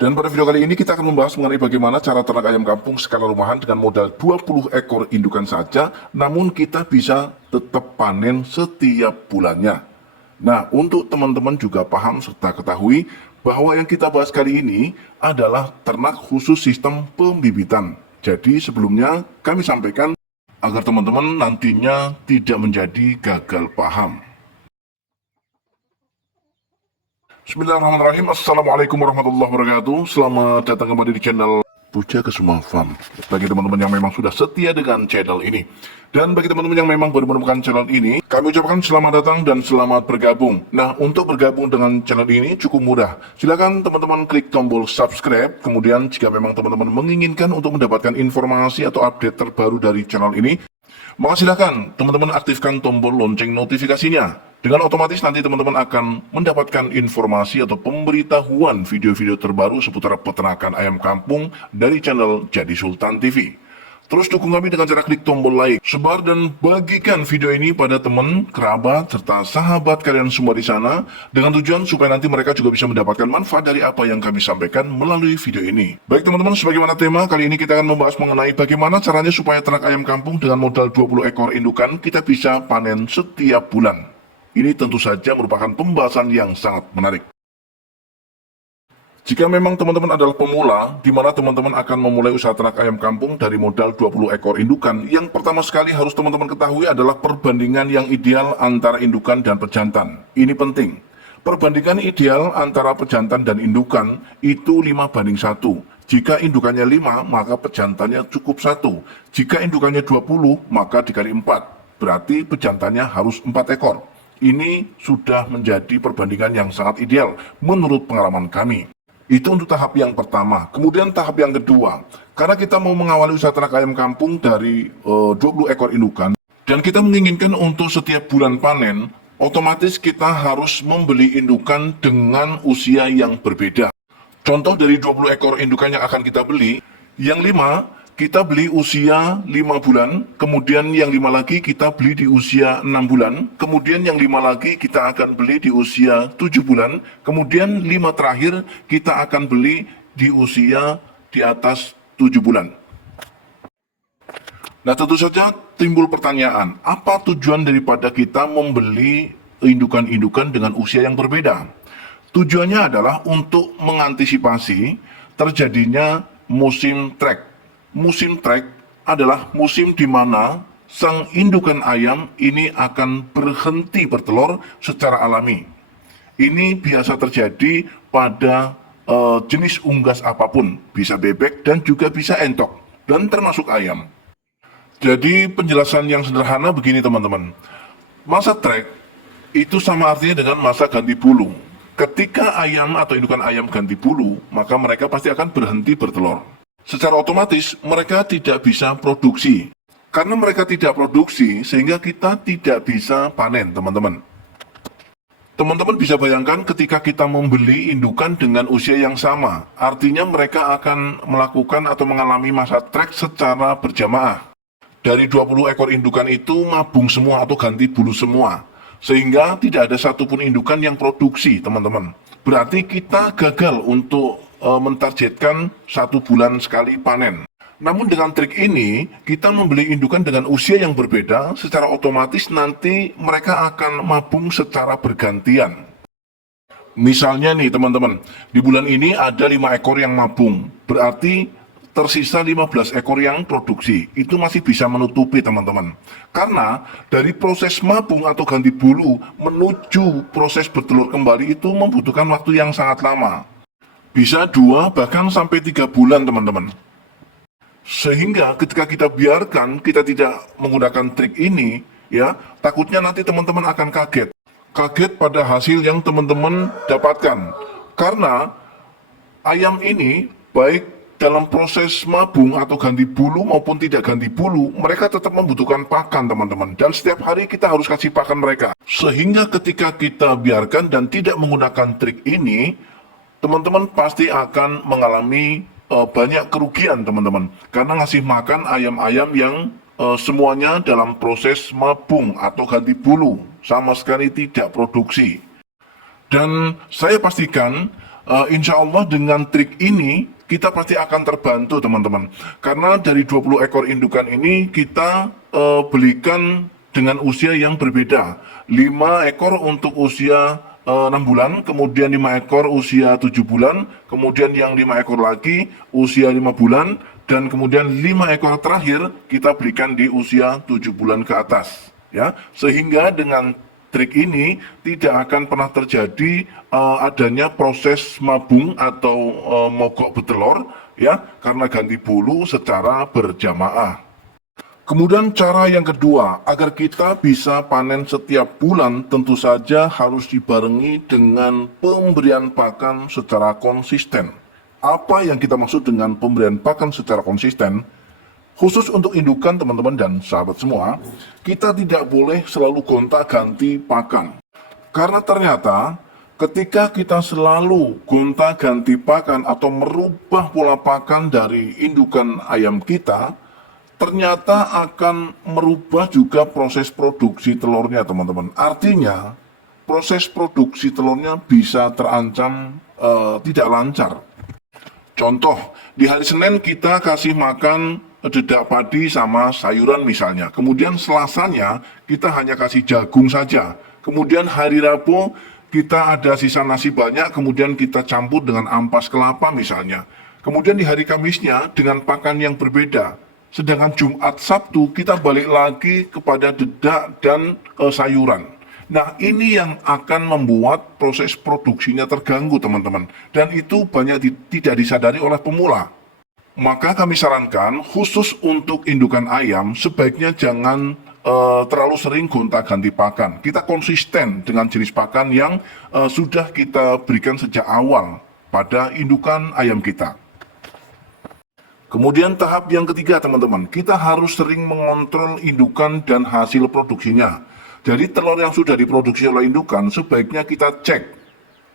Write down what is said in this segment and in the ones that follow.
Dan pada video kali ini kita akan membahas mengenai bagaimana cara ternak ayam kampung skala rumahan dengan modal 20 ekor indukan saja, namun kita bisa tetap panen setiap bulannya. Nah, untuk teman-teman juga paham serta ketahui bahwa yang kita bahas kali ini adalah ternak khusus sistem pembibitan. Jadi sebelumnya kami sampaikan agar teman-teman nantinya tidak menjadi gagal paham. Bismillahirrahmanirrahim. Assalamualaikum warahmatullahi wabarakatuh. Selamat datang kembali di channel Puja Kesuma Farm. Bagi teman-teman yang memang sudah setia dengan channel ini, dan bagi teman-teman yang memang baru menemukan channel ini, kami ucapkan selamat datang dan selamat bergabung. Nah, untuk bergabung dengan channel ini cukup mudah. Silakan teman-teman klik tombol subscribe. Kemudian jika memang teman-teman menginginkan untuk mendapatkan informasi atau update terbaru dari channel ini, maka silakan teman-teman aktifkan tombol lonceng notifikasinya. Dengan otomatis nanti teman-teman akan mendapatkan informasi atau pemberitahuan video-video terbaru seputar peternakan ayam kampung dari channel Jadi Sultan TV. Terus dukung kami dengan cara klik tombol like, sebar dan bagikan video ini pada teman, kerabat, serta sahabat kalian semua di sana, dengan tujuan supaya nanti mereka juga bisa mendapatkan manfaat dari apa yang kami sampaikan melalui video ini. Baik teman-teman, sebagaimana tema, kali ini kita akan membahas mengenai bagaimana caranya supaya ternak ayam kampung dengan modal 20 ekor indukan kita bisa panen setiap bulan. Ini tentu saja merupakan pembahasan yang sangat menarik. Jika memang teman-teman adalah pemula, di mana teman-teman akan memulai usaha ternak ayam kampung dari modal 20 ekor indukan, yang pertama sekali harus teman-teman ketahui adalah perbandingan yang ideal antara indukan dan pejantan. Ini penting. Perbandingan ideal antara pejantan dan indukan itu 5:1. Jika indukannya 5, maka pejantannya cukup 1. Jika indukannya 20, maka dikali 4. Berarti pejantannya harus 4 ekor. Ini sudah menjadi perbandingan yang sangat ideal menurut pengalaman kami. Itu untuk tahap yang pertama. Kemudian tahap yang kedua, karena kita mau mengawali usaha ternak ayam kampung dari 20 ekor indukan, dan kita menginginkan untuk setiap bulan panen, otomatis kita harus membeli indukan dengan usia yang berbeda. Contoh dari 20 ekor indukan yang akan kita beli, yang 5 kita beli usia 5 bulan, kemudian yang 5 lagi kita beli di usia 6 bulan, kemudian yang 5 lagi kita akan beli di usia 7 bulan, kemudian 5 terakhir kita akan beli di usia di atas 7 bulan. Nah, tentu saja timbul pertanyaan, apa tujuan daripada kita membeli indukan-indukan dengan usia yang berbeda? Tujuannya adalah untuk mengantisipasi terjadinya musim trek. Musim trek adalah musim di mana sang indukan ayam ini akan berhenti bertelur secara alami. Ini biasa terjadi pada jenis unggas apapun, bisa bebek dan juga bisa entok, dan termasuk ayam. Jadi penjelasan yang sederhana begini teman-teman. Masa trek itu sama artinya dengan masa ganti bulu. Ketika ayam atau indukan ayam ganti bulu, maka mereka pasti akan berhenti bertelur. Secara otomatis mereka tidak bisa produksi. Karena mereka tidak produksi, sehingga kita tidak bisa panen, teman-teman. Teman-teman bisa bayangkan ketika kita membeli indukan dengan usia yang sama, artinya mereka akan melakukan atau mengalami masa trek secara berjamaah. Dari 20 ekor indukan itu mabung semua atau ganti bulu semua, sehingga tidak ada satupun indukan yang produksi, teman-teman. Berarti kita gagal untuk mentargetkan 1 bulan sekali panen. Namun dengan trik ini, kita membeli indukan dengan usia yang berbeda, secara otomatis nanti mereka akan mabung secara bergantian. Misalnya nih teman-teman, di bulan ini ada 5 ekor yang mabung, berarti tersisa 15 ekor yang produksi. Itu masih bisa menutupi teman-teman. Karena dari proses mabung atau ganti bulu menuju proses bertelur kembali itu membutuhkan waktu yang sangat lama. Bisa 2 bahkan sampai 3 bulan teman-teman. Sehingga ketika kita biarkan, kita tidak menggunakan trik ini, ya, takutnya nanti teman-teman akan kaget. Kaget pada hasil yang teman-teman dapatkan. Karena ayam ini baik dalam proses mabung atau ganti bulu maupun tidak ganti bulu, mereka tetap membutuhkan pakan teman-teman. Dan setiap hari kita harus kasih pakan mereka. Sehingga ketika kita biarkan dan tidak menggunakan trik ini, teman-teman pasti akan mengalami banyak kerugian teman-teman. Karena ngasih makan ayam-ayam yang semuanya dalam proses mabung atau ganti bulu, sama sekali tidak produksi. Dan saya pastikan Insya Allah dengan trik ini kita pasti akan terbantu teman-teman. Karena dari 20 ekor indukan ini kita belikan dengan usia yang berbeda. 5 ekor untuk usia 6 bulan, kemudian 5 ekor usia 7 bulan, kemudian yang 5 ekor lagi usia 5 bulan, dan kemudian 5 ekor terakhir kita berikan di usia 7 bulan ke atas. Ya, sehingga dengan trik ini tidak akan pernah terjadi adanya proses mabung atau mogok betelor ya, karena ganti bulu secara berjamaah. Kemudian cara yang kedua, agar kita bisa panen setiap bulan tentu saja harus dibarengi dengan pemberian pakan secara konsisten. Apa yang kita maksud dengan pemberian pakan secara konsisten? Khusus untuk indukan teman-teman dan sahabat semua, kita tidak boleh selalu gonta-ganti pakan. Karena ternyata ketika kita selalu gonta-ganti pakan atau merubah pola pakan dari indukan ayam kita, ternyata akan merubah juga proses produksi telurnya teman-teman. Artinya, proses produksi telurnya bisa terancam tidak lancar. Contoh, di hari Senin kita kasih makan dedak padi sama sayuran misalnya. Kemudian Selasanya kita hanya kasih jagung saja. Kemudian hari Rabu kita ada sisa nasi banyak, kemudian kita campur dengan ampas kelapa misalnya. Kemudian di hari Kamisnya dengan pakan yang berbeda. Sedangkan Jumat Sabtu kita balik lagi kepada dedak dan sayuran. Nah, ini yang akan membuat proses produksinya terganggu teman-teman. Dan itu banyak tidak disadari oleh pemula. Maka kami sarankan khusus untuk indukan ayam sebaiknya jangan terlalu sering gonta-ganti pakan. Kita konsisten dengan jenis pakan yang sudah kita berikan sejak awal pada indukan ayam kita. Kemudian tahap yang ketiga teman-teman, kita harus sering mengontrol indukan dan hasil produksinya. Jadi telur yang sudah diproduksi oleh indukan sebaiknya kita cek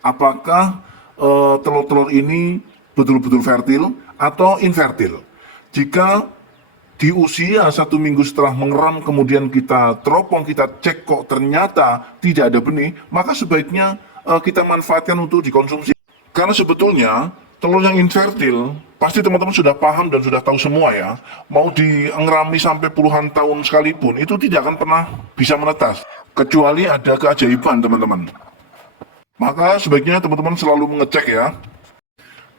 apakah telur-telur ini betul-betul fertil atau infertil. Jika di usia 1 minggu setelah mengeram kemudian kita teropong, kita cek kok ternyata tidak ada benih, maka sebaiknya kita manfaatkan untuk dikonsumsi. Karena sebetulnya telur yang infertil pasti teman-teman sudah paham dan sudah tahu semua ya. Mau diengerami sampai puluhan tahun sekalipun itu tidak akan pernah bisa menetas, kecuali ada keajaiban teman-teman. Maka sebaiknya teman-teman selalu mengecek ya.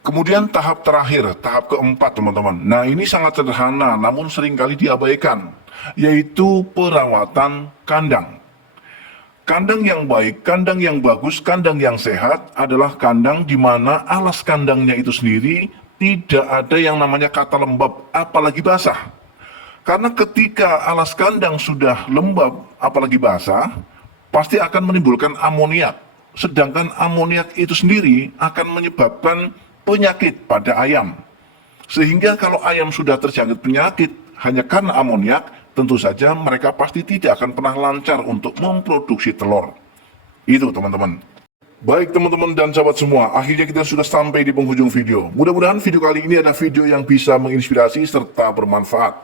Kemudian tahap terakhir, tahap keempat teman-teman. Nah ini sangat sederhana namun seringkali diabaikan, yaitu perawatan kandang. Kandang yang baik, kandang yang bagus, kandang yang sehat adalah kandang di mana alas kandangnya itu sendiri tidak ada yang namanya kata lembab, apalagi basah. Karena ketika alas kandang sudah lembab, apalagi basah, pasti akan menimbulkan amoniak. Sedangkan amoniak itu sendiri akan menyebabkan penyakit pada ayam. Sehingga kalau ayam sudah terjangkit penyakit hanya karena amoniak, tentu saja mereka pasti tidak akan pernah lancar untuk memproduksi telur. Itu teman-teman. Baik teman-teman dan sahabat semua, akhirnya kita sudah sampai di penghujung video. Mudah-mudahan video kali ini adalah video yang bisa menginspirasi serta bermanfaat.